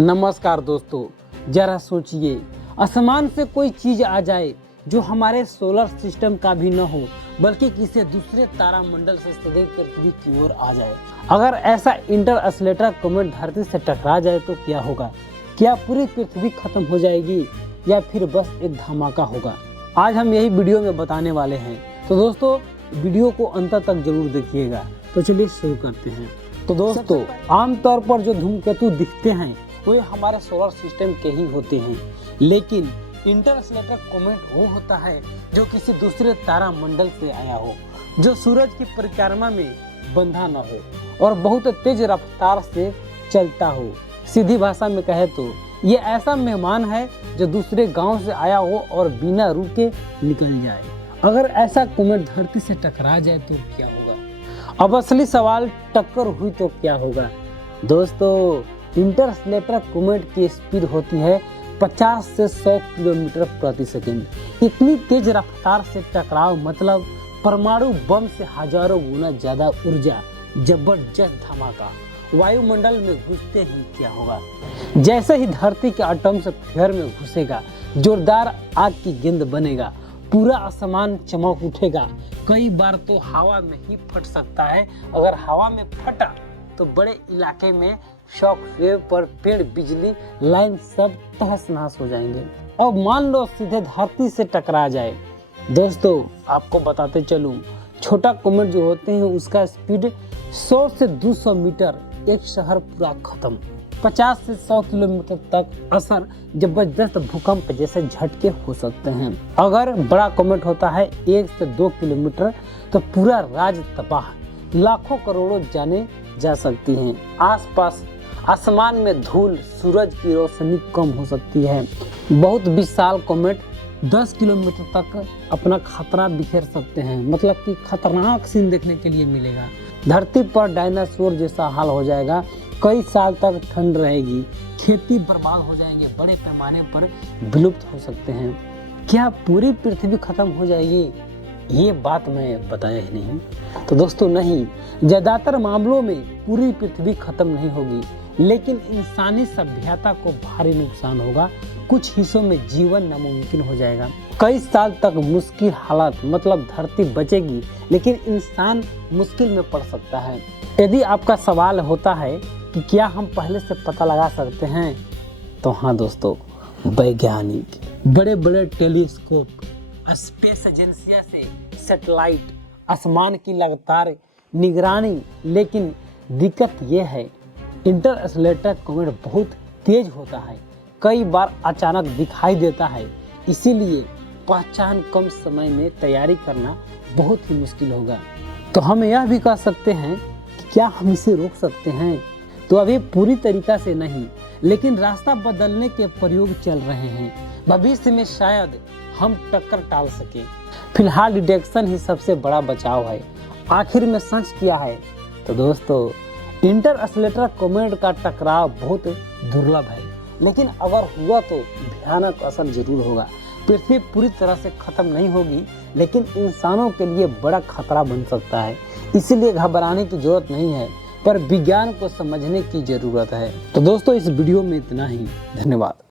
नमस्कार दोस्तों, जरा सोचिए, आसमान से कोई चीज आ जाए जो हमारे सोलर सिस्टम का भी न हो बल्कि किसी दूसरे तारामंडल से सीधे पृथ्वी की ओर आ जाए। अगर ऐसा इंटरस्टेलर कॉमेट धरती से टकरा जाए तो क्या होगा? क्या पूरी पृथ्वी खत्म हो जाएगी या फिर बस एक धमाका होगा? आज हम यही वीडियो में बताने वाले हैं। तो दोस्तों, वीडियो को अंत तक जरूर देखिएगा। तो चलिए शुरू करते हैं। तो दोस्तों, आमतौर पर जो धूमकेतु दिखते हैं वो हमारे सोलर सिस्टम के ही होते हैं, लेकिन इंटरस्टेलर कॉमेट वो होता है जो किसी दूसरे तारामंडल से आया हो, जो सूरज की परिक्रमा में बंधा न हो और बहुत तेज रफ्तार से चलता हो। सीधी भाषा में कहे तो ये ऐसा मेहमान है जो दूसरे गांव से आया हो और बिना रुके निकल जाए। अगर ऐसा कॉमेट धरती से टकरा जाए तो क्या होगा? अब असली सवाल, टक्कर हुई तो क्या होगा? दोस्तों, इंटरस्टेलर कॉमेट की स्पीड होती है 50 से 100 किलोमीटर प्रति सेकंड। इतनी तेज रफ्तार से टकराव मतलब परमाणु बम से हजारों गुना ज्यादा ऊर्जा, जबरदस्त धमाका। वायुमंडल में घुसते ही क्या होगा? जैसे ही धरती के एटमॉस्फेयर में घुसेगा, जोरदार आग की गेंद बनेगा, पूरा आसमान चमक उठेगा। कई बार तो हवा में ही फट सकता है। अगर हवा में फटा तो बड़े इलाके में शॉक वेव पर पेड़, बिजली लाइन सब तहस नहस हो जाएंगे। अब मान लो सीधे धरती से टकरा जाए। दोस्तों, आपको बताते चलूं, छोटा कॉमेट जो होते हैं उसका स्पीड 100 से 200 मीटर, एक शहर पूरा खत्म। 50 से 100 किलोमीटर तक असर, जबरदस्त भूकंप जैसे झटके हो सकते हैं। अगर बड़ा कॉमेट होता है 1 से 2 किलोमीटर तो पूरा राज्य तबाह, लाखों करोड़ों जाने जा सकती हैं। आसपास आसमान में धूल, सूरज की रोशनी कम हो सकती है। बहुत विशाल कॉमेट 10 किलोमीटर तक अपना खतरा बिखेर सकते हैं, मतलब कि खतरनाक सीन देखने के लिए मिलेगा। धरती पर डायनासोर जैसा हाल हो जाएगा। कई साल तक ठंड रहेगी, खेती बर्बाद हो जाएंगे, बड़े पैमाने पर विलुप्त हो सकते हैं। क्या पूरी पृथ्वी खत्म हो जाएगी? ये बात मैं बताया ही नहीं। तो दोस्तों, नहीं, ज्यादातर मामलों में पूरी पृथ्वी खत्म नहीं होगी, लेकिन इंसानी सभ्यता को भारी नुकसान होगा। कुछ हिस्सों में जीवन नामुमकिन हो जाएगा। कई साल तक मुश्किल हालात, मतलब धरती बचेगी लेकिन इंसान मुश्किल में पड़ सकता है। यदि आपका सवाल होता है कि क्या हम पहले से पता लगा सकते हैं, तो हाँ दोस्तों, वैज्ञानिक बड़े बड़े टेलीस्कोप, स्पेस एजेंसिया से सैटेलाइट, आसमान की लगातार निगरानी। लेकिन दिक्कत यह है, इंटरस्टेलर कॉमेट बहुत तेज होता है, कई बार अचानक दिखाई देता है, इसीलिए पहचान कम समय में तैयारी करना बहुत ही मुश्किल होगा। तो हम यह भी कह सकते हैं कि क्या हम इसे रोक सकते हैं? तो अभी पूरी तरीका से नहीं, लेकिन रास्ता बदलने के प्रयोग चल रहे हैं। भविष्य में शायद हम टक्कर टाल सके। फिलहाल डिटेक्शन ही सबसे बड़ा बचाव है। आखिर में सच क्या है? तो दोस्तों, इंटरस्टेलर कॉमेट का टकराव बहुत दुर्लभ है, लेकिन अगर हुआ तो भयानक असर जरूर होगा। पृथ्वी पूरी तरह से खत्म नहीं होगी, लेकिन इंसानों के लिए बड़ा खतरा बन सकता है। इसीलिए घबराने की जरूरत नहीं है, पर विज्ञान को समझने की जरूरत है। तो दोस्तों, इस वीडियो में इतना ही। धन्यवाद।